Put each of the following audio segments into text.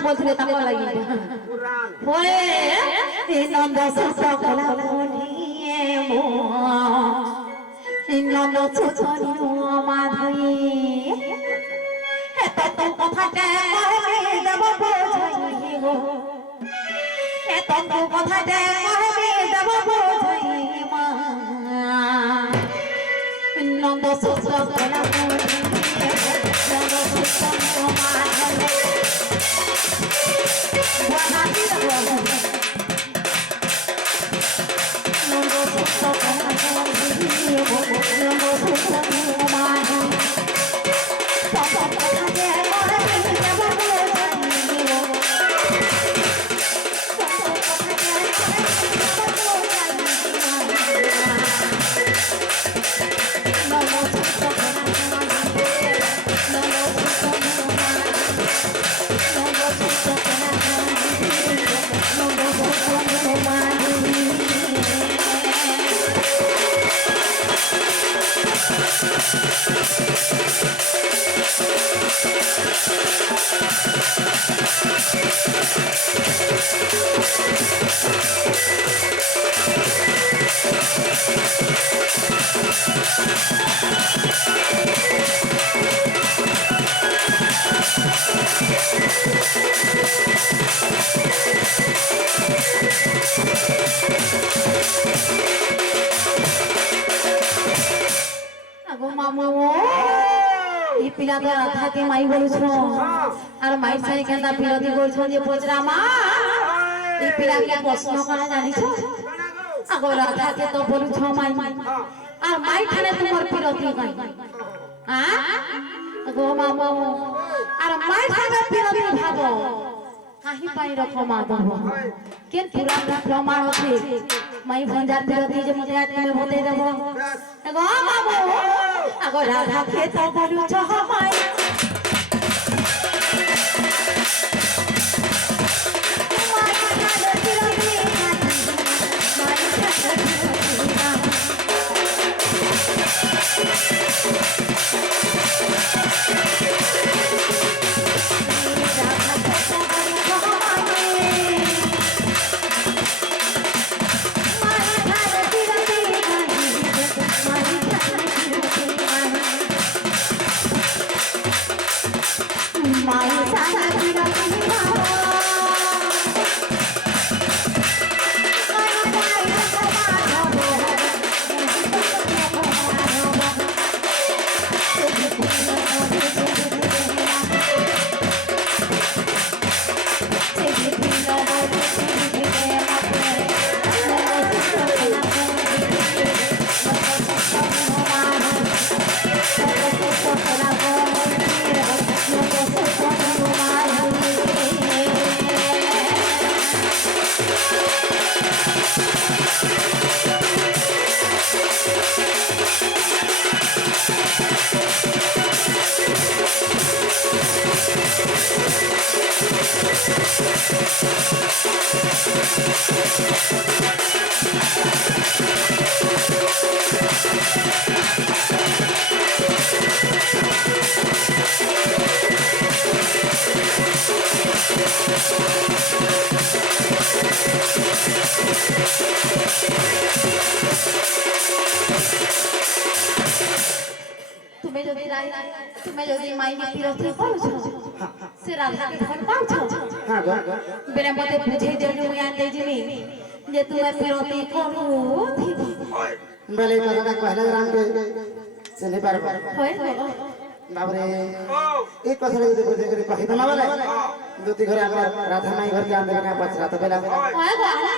বলছিলে তাকে লাগি পরে এই নন্দ সকল বলিয়ে মো এই নন্দ সুচনি মাধবী এত তো কথাটা কহে দেব বোঝাই গো এত তো কথাটা কহে দেব বোঝাই মা নন্দ সকল বলিয়ে নন্দ সুচনি মাধবী পিলা তো রাধাকে মাই বলছ আর মাই সাই কেন্দা বিরোধী বলছ যে পচরা মা এই পিলাকে প্রশ্ন করা জানিছ আগো রাধাকে তো বলছ মাই আর মাই খানে তোমার বিরোধী গাই গো মামা আর মাই সাথে বিরোধী ভাবো কাহি পাই রকম মাধব কেন পুরাণ প্রমাণ আছে মাই ভঞ্জার বিরোধী যে মতে আত্মে বতে দেব গো মামা আগো রাধাকে তো বলছ মাই তুমি যদি মাইকে বিরোধী করছো সে রাধাকে ভাল পাওছ হ্যাঁ গো বেরে মতে বুঝাই দেবি মুই আনতে জিমি যে তুমি বিরোধী করু বলে কথাটা কইলে রামকে চিনি পারব হয় বাবরে এই কথাটা যদি বুঝে করে কইতা না বলে যদি ঘরে আমরা রাধা নাই ঘরকে আনতে না পাছরা তো বেলা হয়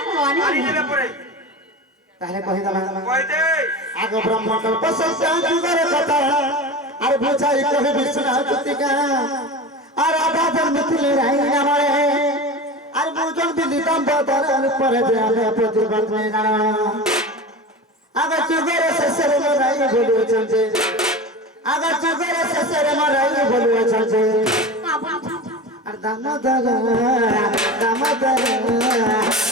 গো আনি দিলে পরে তাহলে কইতা না কই দে আগ ব্রহ্ম কল্প সংসার কথা আর বুঝাই কহে বিশ্বনাথ তুতিকা আর আধা জন্ম তুলে রাই আমারে আর বুঝন বিলিতাম বদল পরে যে আমি প্রতিবাদ নাই না আগে চুগরে শেষের মরাই বলুছেন যে আগে চুগরে শেষের মরাই বলুছেন যে আর দামোদর দামোদর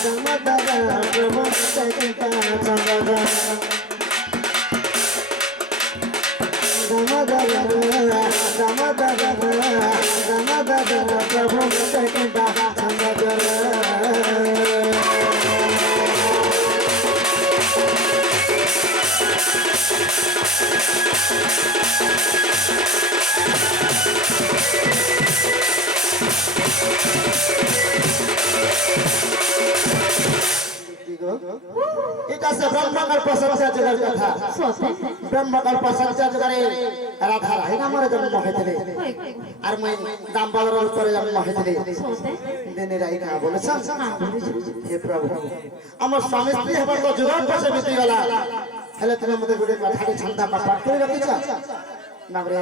দামোদর প্রভু সচিতা চন্দ্র দামোদর দামোদর দামোদর প্রভু সচিতা এটা সে ব্রহ্মকার প্রশংসা যুগের কথা সতে ব্রহ্মকার প্রশংসা যুগে রাধা রাহিনা মরে জন্ম হয়েছিল আর মই দামবাদর উপরে জন্ম হয়েছিল সতে দিনে রাহিনা বলেছেন হে প্রভু আমার স্বামী স্ত্রী হবার তো যুগের পাশে বিতি গলা হেলে তুমি মধ্যে গোটে কথাকে ছন্দা পাঠ করে রাখিছ বাবরে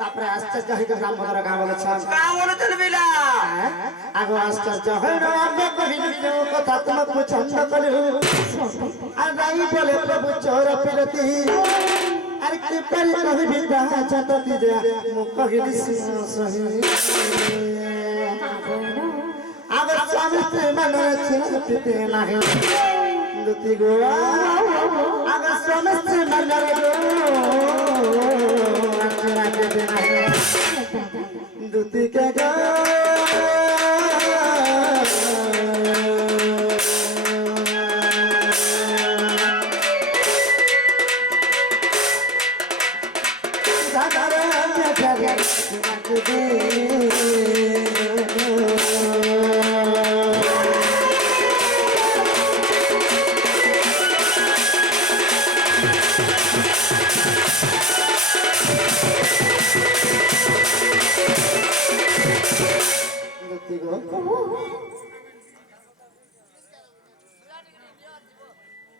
তারপরে আশ্চর্য হইতে দামবাদর গাঁ বলেছেন আগো আশ্চর্য হইল আমি কহিল কথা তোমাকে ছন্দ কলু আর রাই বলে প্রভু চোর পিরতি আর কি পারি কহিবি তাহা চততি দে মু কহিলি সহি আগো স্বামী স্ত্রী মনে ছিল পিতে নাহি দুতি গো আগো স্বামী স্ত্রী মনে গো আচরা পিতে নাহি দুতি কে গো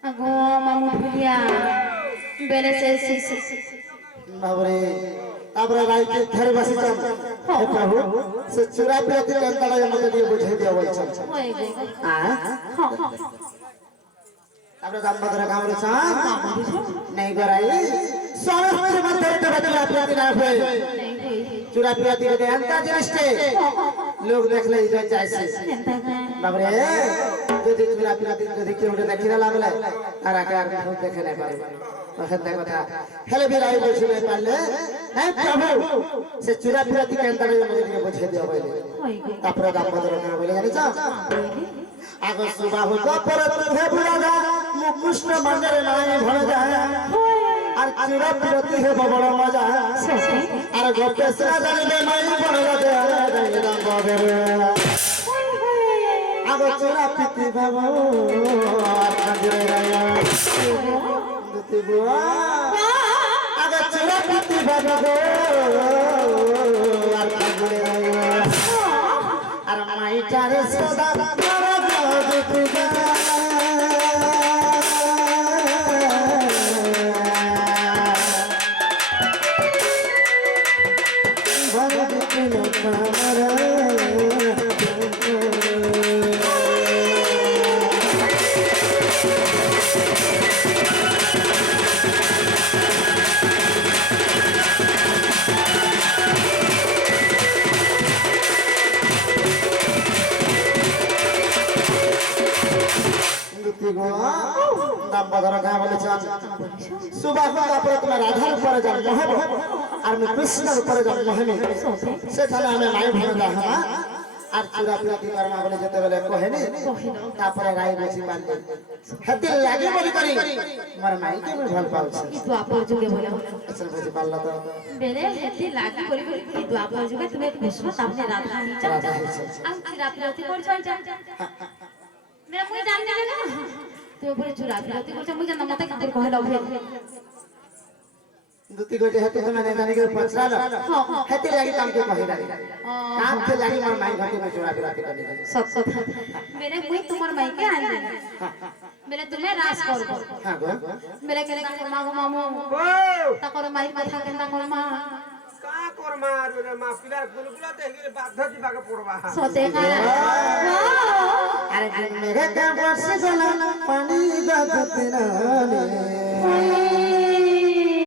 আগো মামু ভুলিয়া বেলে সে বাবরে তারপরে রাইকে ঘরে বসেছেন হে প্রভু সে চূড়া পিরাতি কেন্দ্রালয় মধ্যে দিয়ে বুঝাই দিয়া বলছেন হয়ে গো তারপরে দামবাদর গাঁ বলেছেন নেই গরাই স্বামী স্ত্রীর মধ্যে চূড়া পিরাতি না হয়ে চূড়া পিরাতি কে এন্তা জিনিসটে লোক দেখলে ইজা চাইছে বাবরে যদি চূড়া পিরাতি যদি কেউ দেখিরা লাগলে আর আগে আর কেউ দেখে না পারবে কথা কথা হেলে বিরাই বসে পারলে হ্যাঁ প্রভু সে চূড়া পিরাতি কেন্দ্রালয় মধ্যে দিয়ে বুঝাই দিয়া বলে তারপরে দামবাদর গাঁ বলে জানিছ আগো সুবাহু গপর তুহে বুড়া মুকুষ্ট মন্দিরে নাই ভরে যায় আর চূড়া পিরাতি হে বড় মজা আর গপে সেরা জানিবে নাই বড় রাজা দামবাদর আগো চূড়া পিতি বাবু আর মন্দিরে রায়া দুতি বুয়া আগো চূড়া পিতি বাবু আর মন্দিরে রায়া আর মাইটারে সদা দুতি গা দামবাদর গাঁ বলেছেন সুবাহ তারপরে তোমার রাধার উপরে জন্ম হব আর আমি কৃষ্ণের উপরে জন্ম হইনি সেখানে আমি মাই ভরে যাহা আর চূড়া পিরাতি কর্মা বলে যেতে বলে কহেনি তারপরে রাই বুঝি পারলে হেতে লাগি বলি করি আমার মাইকে আমি ভাল পাউছি কি দ্বাপর যুগে বলে আচ্ছা বুঝি পারলা তো বেলে হেতি লাগি করি করি কি দ্বাপর যুগে তুমি কৃষ্ণ সামনে রাধা নিচা আম চূড়া পিরাতি করছ মেরা মুই জানি না তুই উপরে চূড়া পিরাতি করছ মুই জানা মতে কাপড় কহে লবে দুতি গোটে হেতে তুমি জানি के पचराल हेते লাগি কামকে কহি লাগি কামকে লাগি আমার মাই ঘাটে মে চূড়া পিরাতি করি সত কথা মেরে মুই তোমার মাইকে আনি মেরে তুমি রাস করব হ্যাঁ গো মেরে কেলে মাগো মামু তা করে মাই কথা কেনতা করমা का करमा रे मा पिलार गुलगुला देखे बाध्य दिबाके पड़बा সতে না अरे मेरे का बरस गला पानी दादत नाले